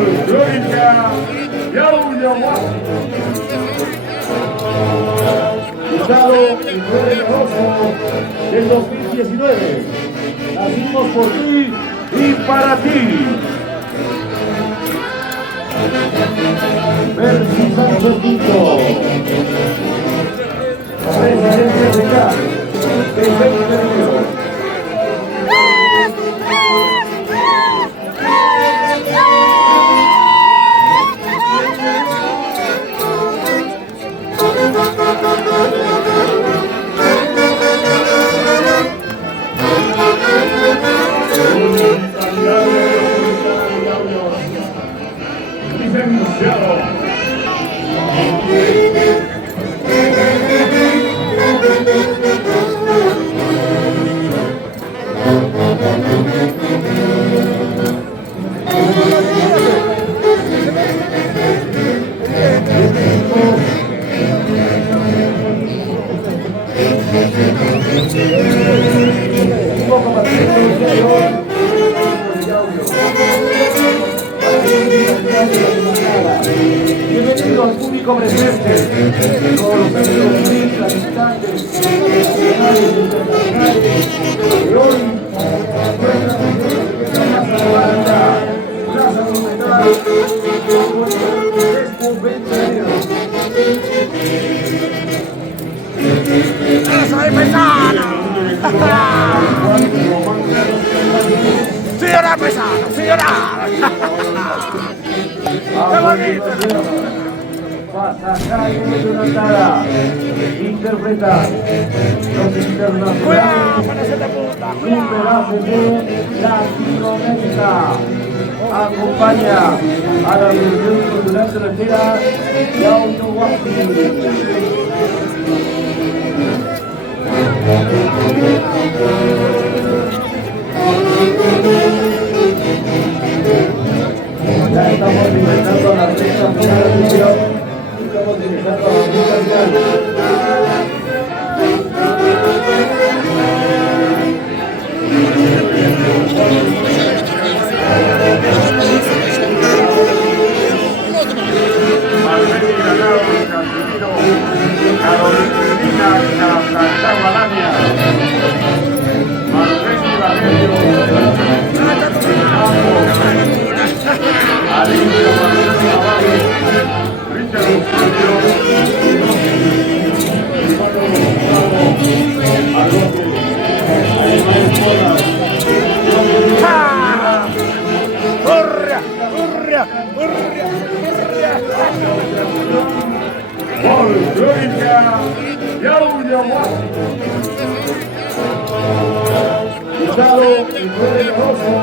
folclórica de Audiahuasi. Estado el 9 de agosto del 2019. Nacimos por ti y para ti. Mercy Sánchez Quinto, presidente de CAP, el 20 de enero. Bienvenido al público presente, todos los amigos, visitantes, nacionales e internacionales, que hoy Plaza Monumental, Expo 20 ¡Soy paisano! ¡Señora paisano! ¡Señora! ¡Qué bonito! Pasacalle de Jonathan interpreta los internacionales imperables de Latinoamérica. Acompaña a la Dirección Cultural Extranjera de Audiahuasi. Ya estamos ingresando a la recta final de la sesión. Estamos ingresando a la recta final. Folclórica de Audiahuasi. Estado el 9 de agosto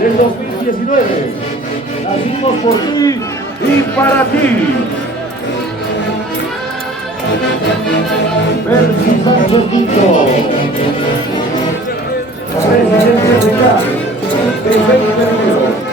del 2019. Nacimos por ti y para ti. Mercy Sánchez Quinto, presidente de CAP, el 20 de enero.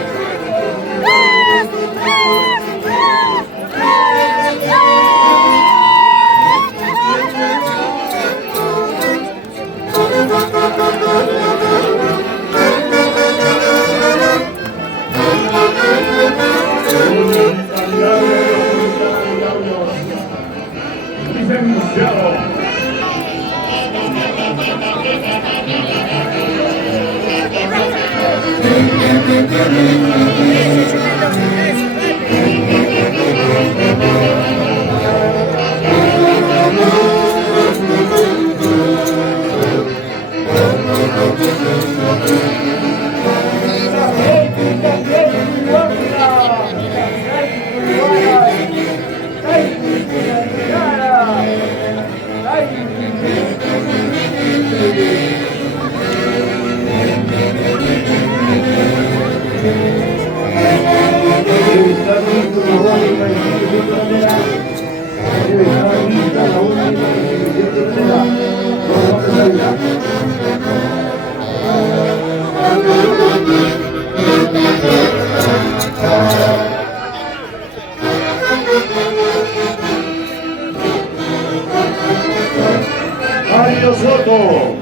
Mario Soto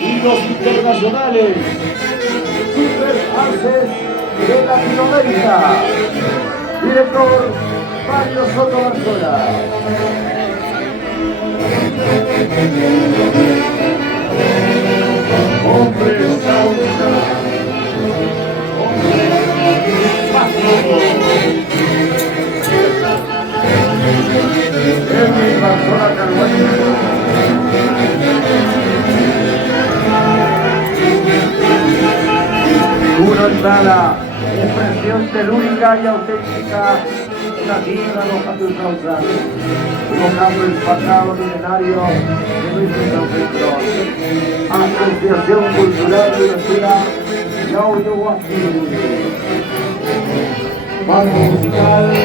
y los internacionales Super Aces de Latinoamérica. Director Mario Soto Barzola. Hombre Sausa. Hombre Paso. Elvis Barzola Carvalho. Una entrada, expresión telúrica y auténtica, nativa de los Catusausa, invocando el pasado milenario de nuestro centro. Asociación Cultural de Universidad Yauyuhuaquí. Banda musical de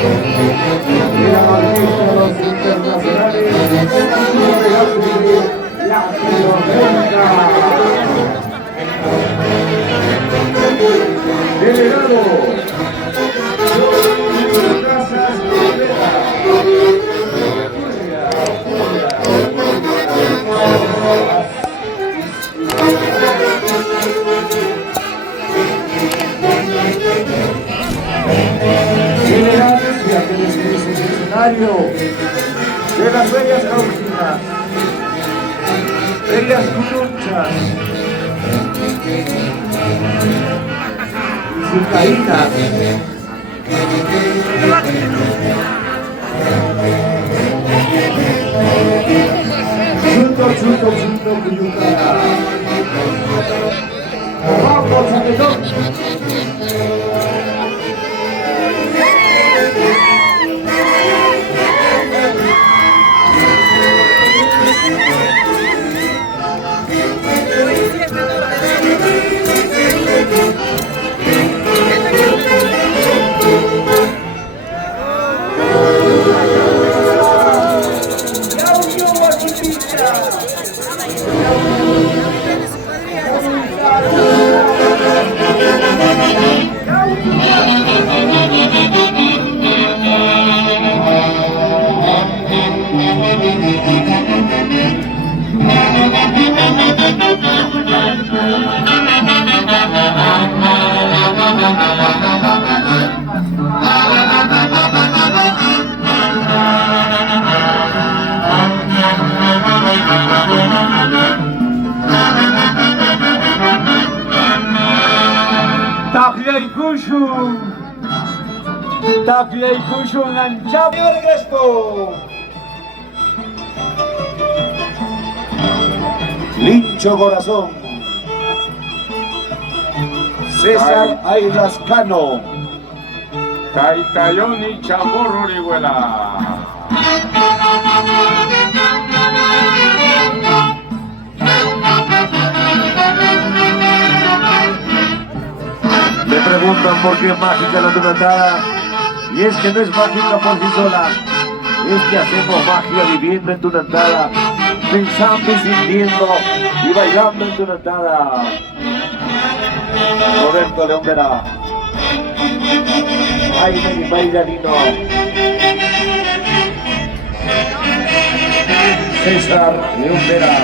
la Maestros Internacionales de Latinoamérica. Delegado Casas Rivera. Generales y aquellos que es el escenario de las ferias caucinas, ferias cuchunchas, Cicaínas, chuto, Cuyucara. Vamos a Petón. Takley Kushun and Javier Crespo. Lincho Corazón. César Ailas Cano. Taitayoni Chamorro Orihuela. Me preguntan por qué es mágica la Tunandada. Y es que no es mágica por sí sola. Es que hacemos magia viviendo en Tunandada, pensando y sintiendo y bailando en Tunandada. Roberto León Vera. Baile y bailarino. César León Vera.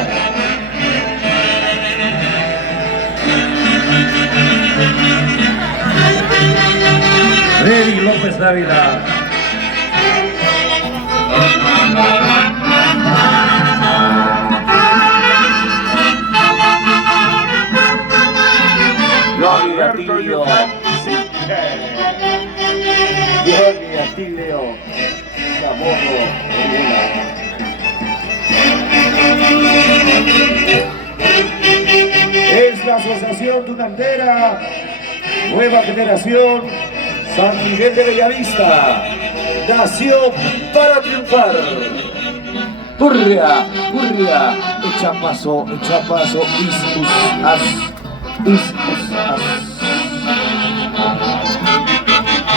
Freddy López Dávila. Johnny Atilio. Johnny Atilio. Chamorro Orihuela. Es la Asociación Tunandera, Nueva Generación, San Miguel de Bellavista. Nació para triunfar. Purria, echa paso, as.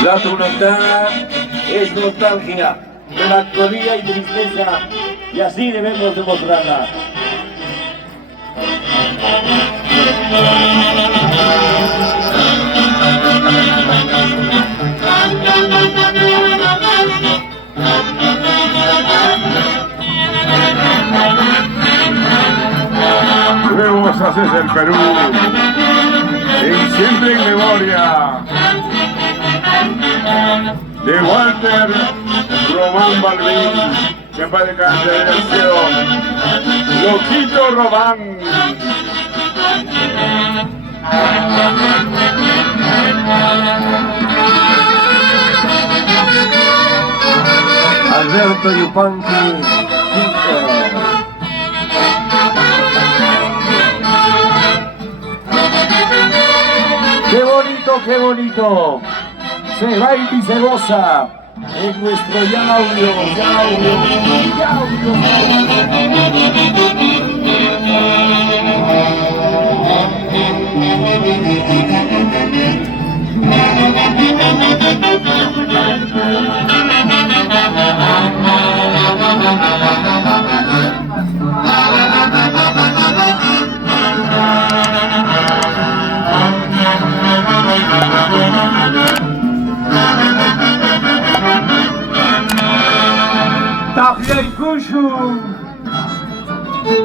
La Tunandada es nostalgia, melancolía y tristeza, y así debemos demostrarla. Luego es el Perú, y siempre en memoria de Walter Román Balvin, que en paz descanse el cielo, Loquito Román. Alberto Yupanqui, qué bonito, qué bonito. Se baila y se goza en nuestro Yauyo.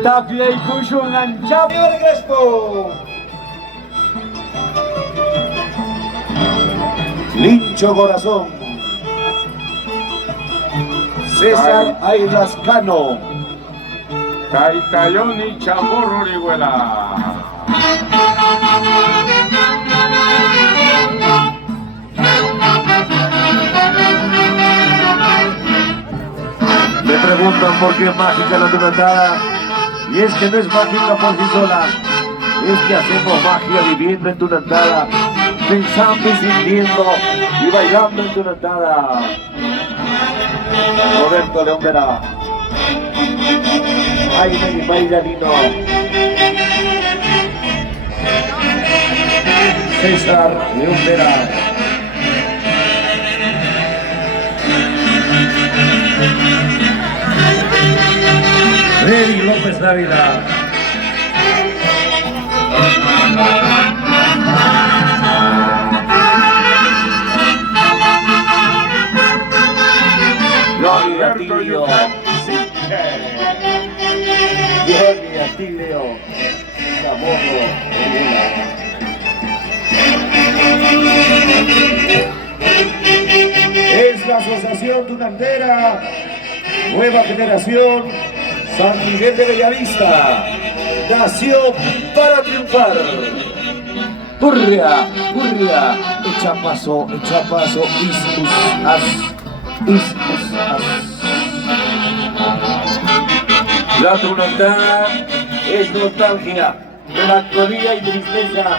Taklay Kushun ng Javier Crespo. Lincho Corazón. César Aylas Cano. Taitayoni Chamorro Orihuela. Me preguntan por qué es mágica la tunatada. Y es que no es mágica por sí sola. Es que hacemos magia viviendo en tunatada, pensando y sintiendo y bailando en tunatada. Roberto León Vera. Aire y bailarino. César León Vera. Freddy López Dávila. Gloria Atilio. Gloria Atilio. Chamorro Orihuela. Es la Asociación Tunantera, Nueva Generación, San Miguel de Bellavista. Nació para triunfar. Purria, echa paso, is, as. La tunantada es nostalgia, melancolía y tristeza,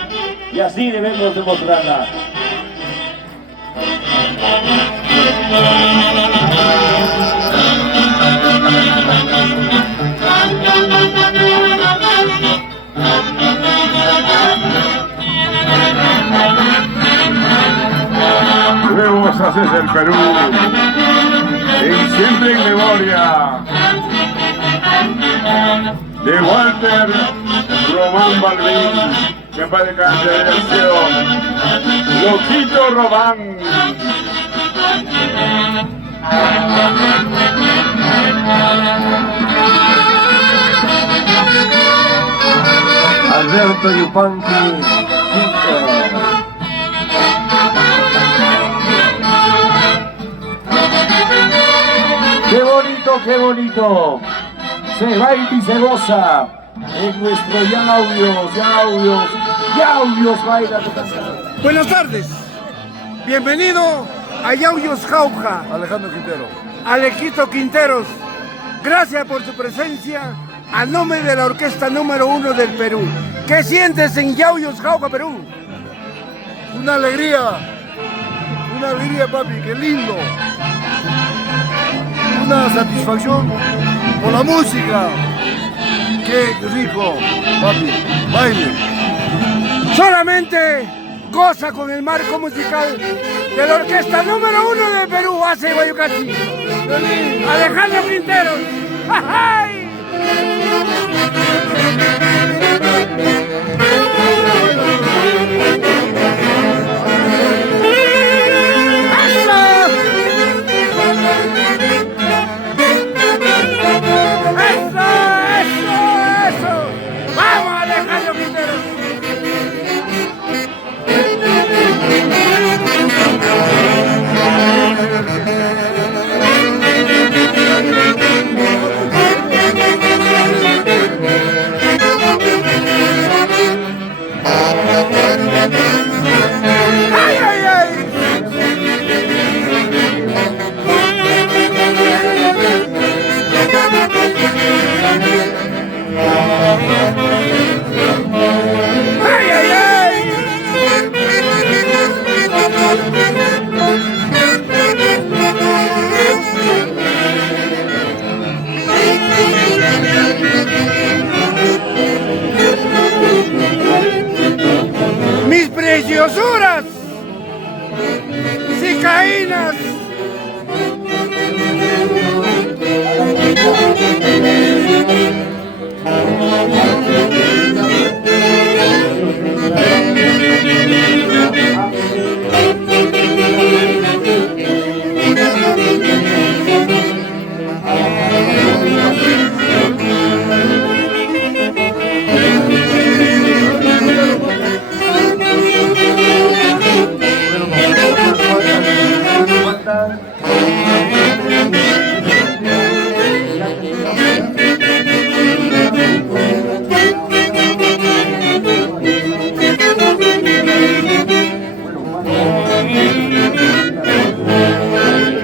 y así debemos demostrarla. Nuevos haces el Perú, y siempre en memoria de Walter Román Balvin, que en paz descanse el cielo, Loquito Román. Alberto Yupanqui, qué bonito, qué bonito. Se baila y se goza en nuestro Yauyos baila. Buenas tardes, bienvenido a Yauyos Jauja. Alejandro Quintero. Alejito Quinteros, gracias por su presencia a nombre de la orquesta número 1 del Perú. ¿Qué sientes en Yauyos Jauja, Perú? Una alegría papi, qué lindo. Una satisfacción por la música. Qué rico, papi, baile. Solamente goza con el marco musical de la orquesta número 1 del Perú, hace Guayucachi. Alejandro Quinteros. ¡Ay! Salinas.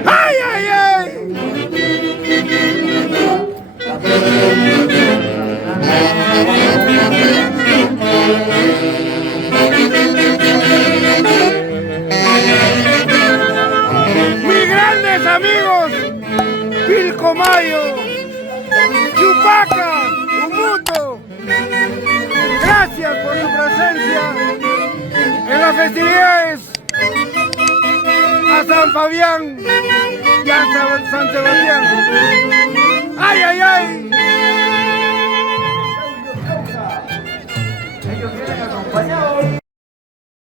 ¡Ay, ay, ay! Mis grandes amigos, Pilcomayo, Chupaca, Umuto, gracias por su presencia en las festividades a San Fabián y a San Sebastián.